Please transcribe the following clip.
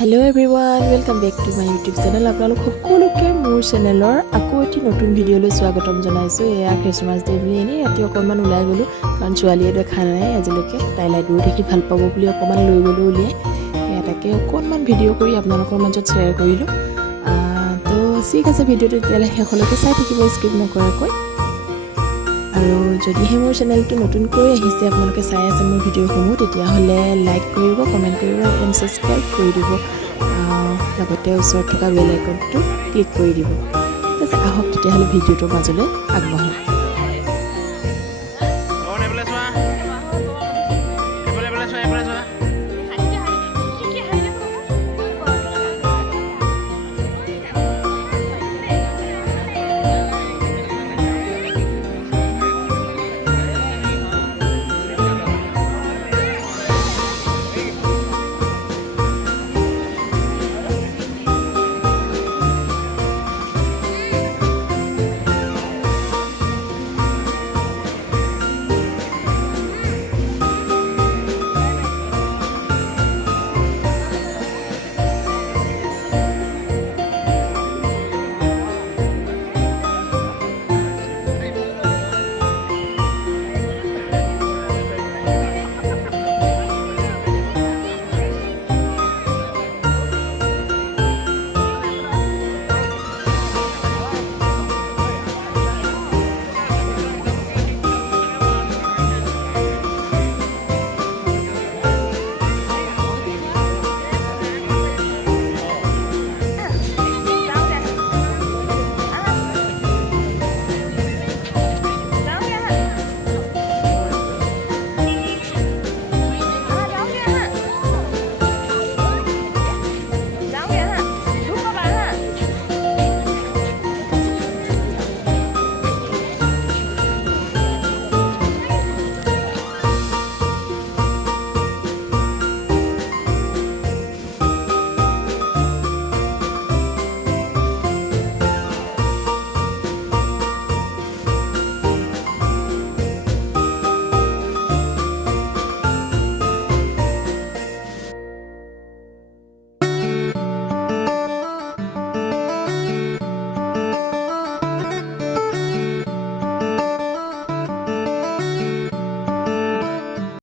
Hello' everyone welcome back to my YouTube channel আপোনালোক সকলোকে মোৰ চেনেলৰ আকৌ এটি নতুন ভিডিঅ'লৈ স্বাগতম জনাইছোঁ। এয়া খ্ৰীষ্টমাছ ডে বুলি এনেই ৰাতি অকণমান ওলাই গ'লোঁ কাৰণ ছোৱালীয়ে দেখা নাই আজিলৈকে তাই লাইটবোৰ দেখি ভাল পাব বুলি অকণমান লৈ গ'লোঁ উলিয়াই। এয়া তাকে অকণমান ভিডিঅ' কৰি আপোনালোকৰ মাজত শ্বেয়াৰ কৰিলোঁ। তো ঠিক আছে ভিডিঅ'টো তেতিয়াহ'লে শেষলৈকে চাই থাকিব স্কিপ নকৰাকৈ। আৰু যদিহে মোৰ চেনেলটো নতুনকৈ আহিছে, আপোনালোকে চাই আছে মোৰ ভিডিঅ'সমূহ, তেতিয়াহ'লে লাইক কৰিব কমেণ্ট কৰিব এণ্ড ছাবস্ক্ৰাইব কৰি দিব। লগতে ওচৰত থকা বেল আইকনটো ক্লিক কৰি দিব। ঠিক আছে, আহক তেতিয়াহ'লে ভিডিঅ'টোৰ মাজলৈ আগবাঢ়োঁ